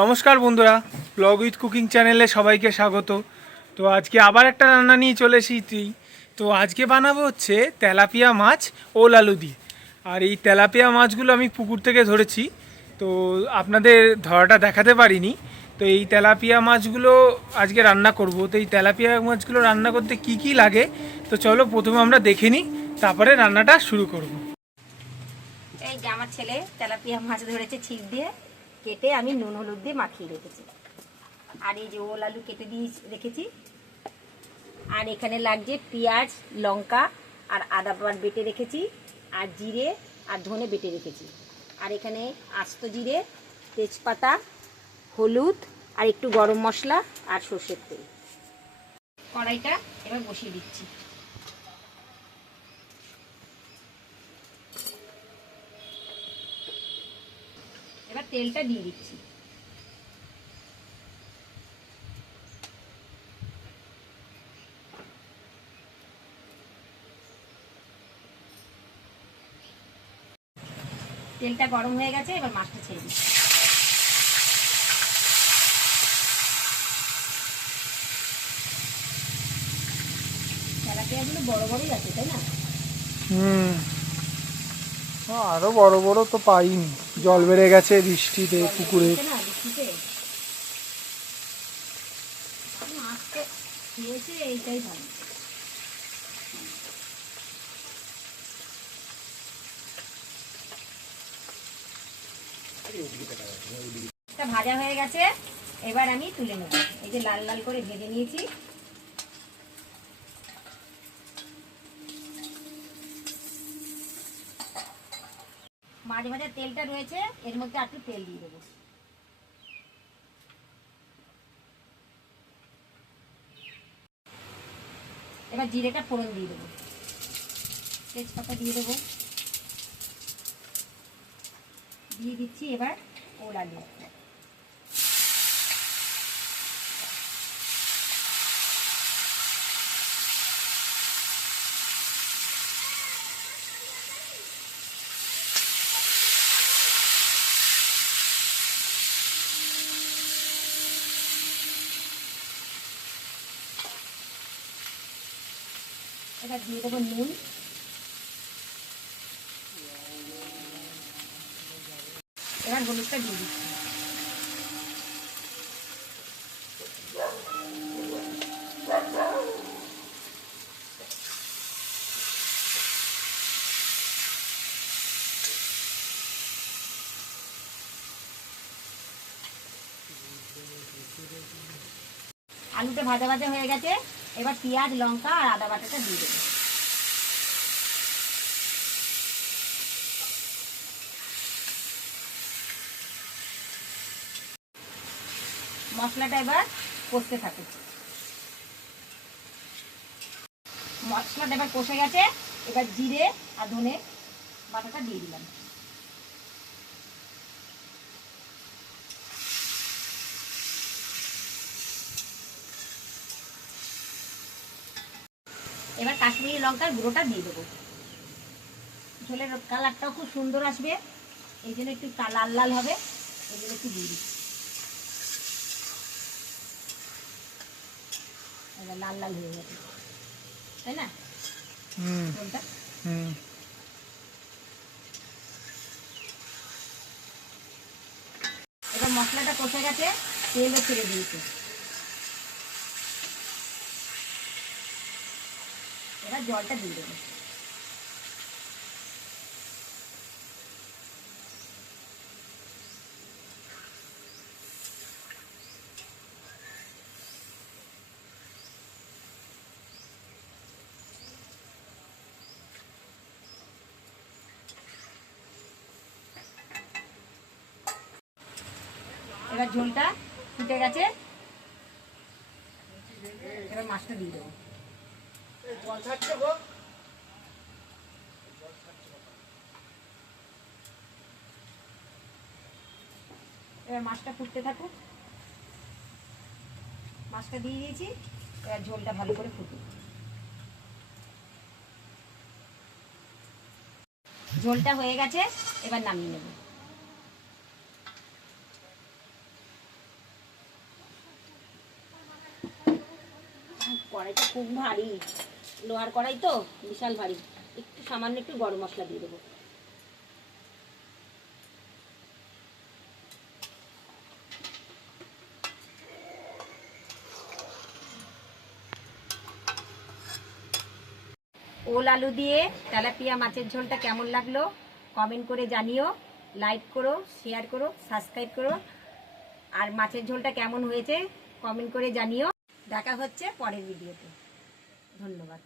নমস্কার বন্ধুরা, blog with cooking চ্যানেলে সবাইকে স্বাগত। তো আজকে আবার একটা রান্না নিয়ে চলে এসেছি। তো আজকে বানাবো হচ্ছে তেলাপিয়া মাছ ওল আলু দিয়ে। আর এই তেলাপিয়া মাছগুলো আমি পুকুর থেকে ধরেছি, তো আপনাদের ধরাটা দেখাতে পারিনি। তো এই তেলাপিয়া মাছগুলো আজকে রান্না করব। তো এই তেলাপিয়া মাছগুলো রান্না করতে কি কি লাগে, তো চলো প্রথমে আমরা দেখে নিই, তারপরে রান্নাটা শুরু করব। এই যে আমার ছেলে তেলাপিয়া মাছ ধরেছে, ছিপ দিয়ে কেটে আমি নুন হলুদ দিয়ে মাখিয়ে রেখেছি। আর এই যে ওল আলু কেটে দিয়ে রেখেছি। আর এখানে লাগছে পেঁয়াজ, লঙ্কা আর আদা বেটে রেখেছি, আর জিরে আর ধনে বেটে রেখেছি। আর এখানে আস্ত জিরে, তেজপাতা, হলুদ আর একটু গরম মশলা আর সর্ষের তেল। কড়াইটা এবার বসিয়ে দিচ্ছি। এবার তেলটা দিয়ে দিচ্ছি। তেলটা গরম হয়ে গেছে, এবার মাছটা ছেড়ে দিচ্ছি। তেলাপিয়াগুলো বড় বড়ই আছে, তাই না? আরো বড় বড় তো পাইনি, জল বেড়ে গেছে বৃষ্টিতে পুকুরে। না বৃষ্টিতে মাছটা খেয়েছে, এইটাই ভালো। ভাজা হয়ে গেছে, এবার আমি তুলে নেব। এই যে লাল লাল করে ভেজে নিয়েছি। মাঝে মাঝে তেলটা রয়েছে, এর মধ্যে একটু তেল দিয়ে দেবো। এবার জিরেটা ফোড়ন দিয়ে দেবো, তেজপাতা দিয়ে দেবো, দিয়ে দিচ্ছি এবার ওল আলু। এবার দিয়ে দেবো নুন, এবার হলুদটা দিয়ে দিচ্ছি। আলুটা ভাজা ভাজা হয়ে গেছে, এবার পেঁয়াজ, লঙ্কা আর আদা বাটাটা দিয়ে দেবো। মশলাটা এবার কষতে থাকে। মশলাটা এবার কষে গেছে, এবার জিরে আর ধনে বাটাটা দিয়ে দিলাম। এবার কাশ্মীরি লঙ্কার গুঁড়োটা দিয়ে দেবো। ঝোলের কালারটাও খুব সুন্দর আসবে, এই জন্য একটু লাল লাল হবে, এই জন্য একটু দিয়ে দিচ্ছি। লাল লাল হয়ে গেছে, তাই না? ঝোলটা এবার মশলাটা কষে গেছে, তেলও ছেড়ে দিয়েছে। এবার জলটা দিয়ে দেবো। এবার ঝোলটা ফুটে গেছে, এবার মাছটা দিয়ে দেবো। এবার মাছটা ফুটতে থাকুক। মাছটা দিয়ে দিয়েছি, এবার ঝোলটা ভালো করে ফুটুক। ঝোলটা হয়ে গেছে, এবার নামিয়ে নেব। কড়াইটা খুব ভারী, লোহার কড়াই তো বিশাল ভারী। একটু সামান্য একটু গরম মশলা দিয়ে দেবো। ওল আলু দিয়ে তেলাপিয়া মাছের ঝোলটা কেমন লাগলো কমেন্ট করে জানিও। লাইক করো, শেয়ার করো, সাবস্ক্রাইব করো। আর মাছের ঝোলটা কেমন হয়েছে কমেন্ট করে জানিও। দেখা হচ্ছে পরের ভিডিওতে। ধন্যবাদ।